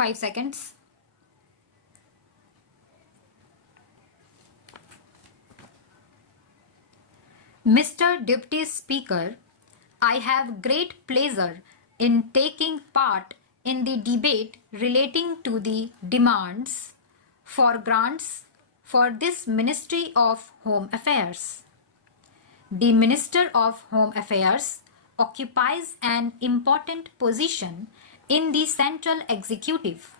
5 seconds. Mr. Deputy Speaker, I have great pleasure in taking part in the debate relating to the demands for grants for this Ministry of Home Affairs. The Minister of Home Affairs occupies an important position in the Central Executive,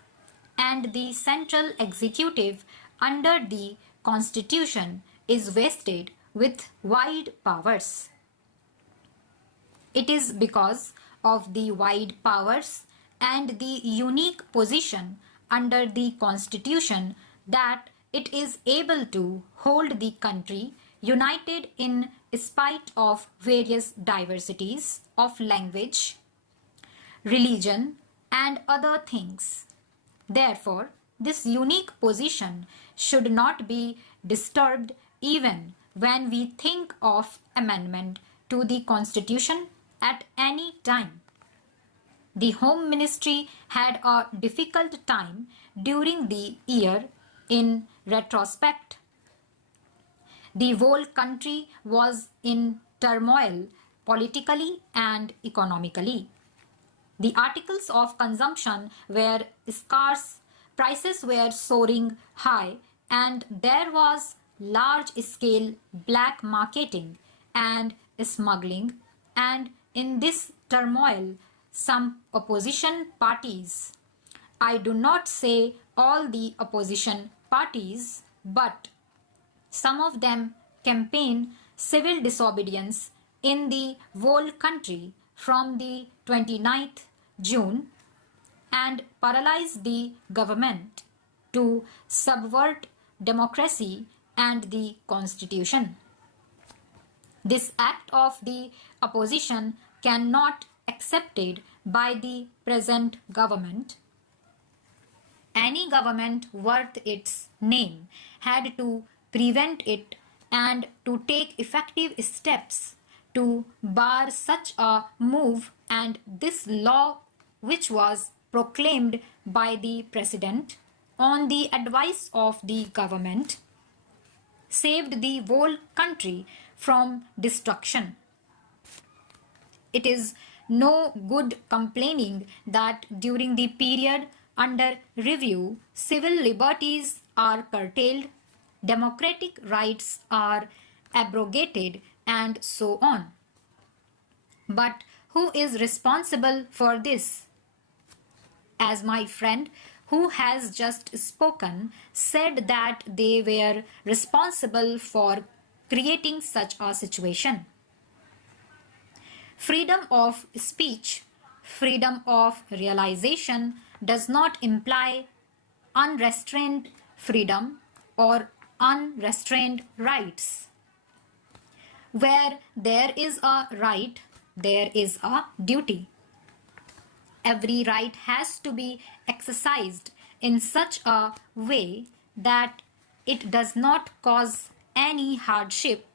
and the Central Executive under the Constitution is vested with wide powers. It is because of the wide powers and the unique position under the Constitution that it is able to hold the country united in spite of various diversities of language, religion, and other things. Therefore, this unique position should not be disturbed even when we think of amendment to the Constitution at any time. The Home Ministry had a difficult time during the year in retrospect. The whole country was in turmoil politically and economically. The articles of consumption were scarce, prices were soaring high, and there was large-scale black marketing and smuggling, and in this turmoil, some opposition parties, I do not say all the opposition parties, but some of them campaign civil disobedience in the whole country from the 29th June and paralyze the government to subvert democracy and the Constitution. This act of the opposition cannot accepted by the present government. Any government worth its name had to prevent it and to take effective steps to bar such a move, and this law, which was proclaimed by the President on the advice of the government, saved the whole country from destruction. It is no good complaining that during the period under review, civil liberties are curtailed, democratic rights are abrogated, and so on. But who is responsible for this? As my friend who has just spoken said that they were responsible for creating such a situation. Freedom of speech, freedom of realization does not imply unrestrained freedom or unrestrained rights. Where there is a right, there is a duty. Every right has to be exercised in such a way that it does not cause any hardship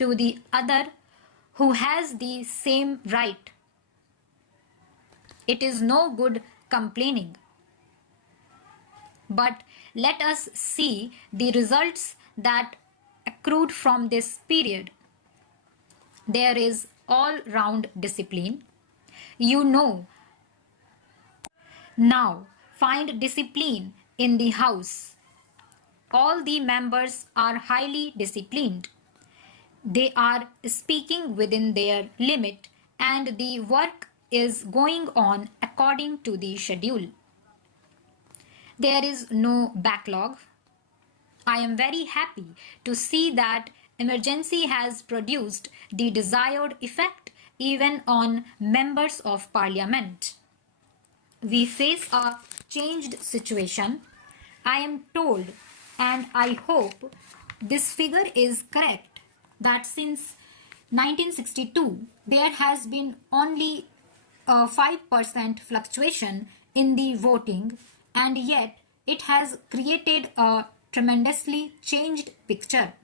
to the other who has the same right. It is no good complaining. But let us see the results that accrued from this period. There is all-round discipline. You know, now find discipline in the House. All the members are highly disciplined. They are speaking within their limit, and the work is going on according to the schedule. There is no backlog. I am very happy to see that emergency has produced the desired effect even on members of Parliament. We face a changed situation. I am told, and I hope this figure is correct, that since 1962 there has been only a 5% fluctuation in the voting, and yet it has created a tremendously changed picture.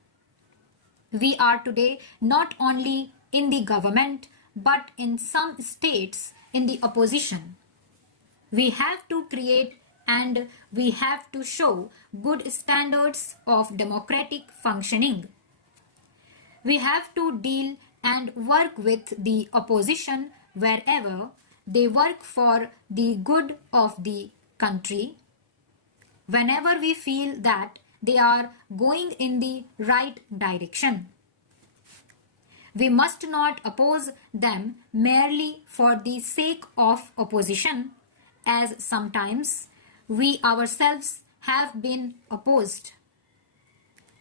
We are today not only in the government but in some states in the opposition. We have to create and we have to show good standards of democratic functioning. We have to deal and work with the opposition wherever they work for the good of the country, whenever we feel that they are going in the right direction. We must not oppose them merely for the sake of opposition, as sometimes we ourselves have been opposed.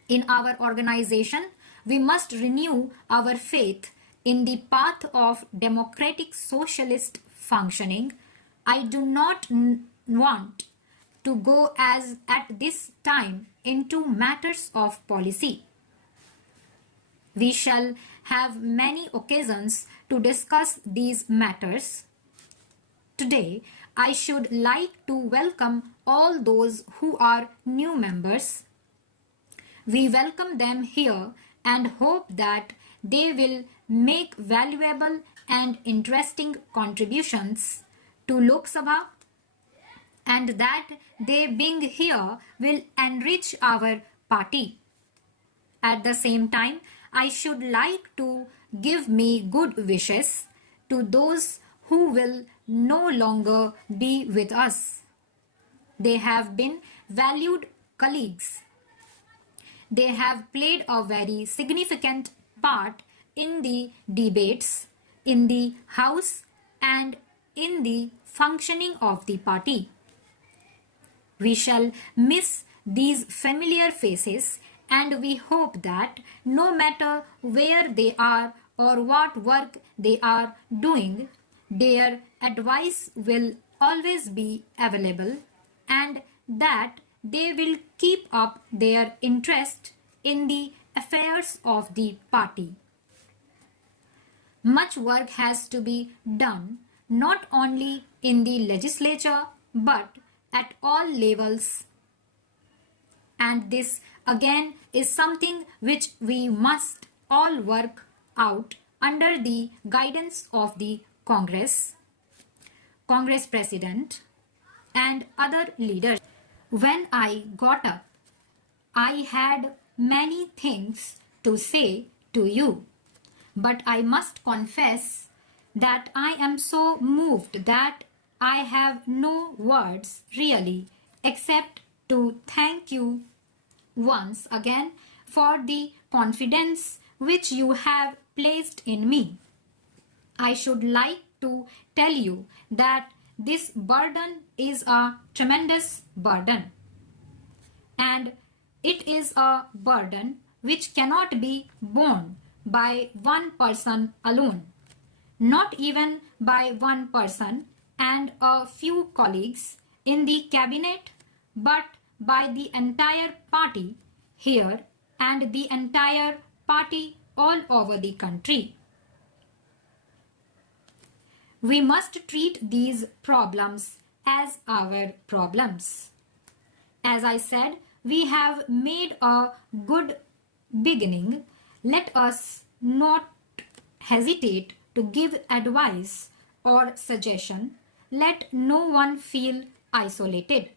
In our organization, we must renew our faith in the path of democratic socialist functioning. I do not want to go as at this time into matters of policy. We shall have many occasions to discuss these matters. Today, I should like to welcome all those who are new members. We welcome them here and hope that they will make valuable and interesting contributions to Lok Sabha, and that they being here will enrich our party. At the same time, I should like to give me good wishes to those who will no longer be with us. They have been valued colleagues. They have played a very significant part in the debates, in the House, and in the functioning of the party. We shall miss these familiar faces, and we hope that no matter where they are or what work they are doing, their advice will always be available, and that they will keep up their interest in the affairs of the party. Much work has to be done, not only in the legislature but at all levels. And this again is something which we must all work out under the guidance of the Congress President, and other leaders. When I got up, I had many things to say to you, but I must confess that I am so moved that I have no words really except to thank you once again for the confidence which you have placed in me. I should like to tell you that this burden is a tremendous burden, and it is a burden which cannot be borne by one person alone, not even by one person and a few colleagues in the cabinet, but by the entire party here and the entire party all over the country. We must treat these problems as our problems. As I said, we have made a good beginning. Let us not hesitate to give advice or suggestion. Let no one feel isolated.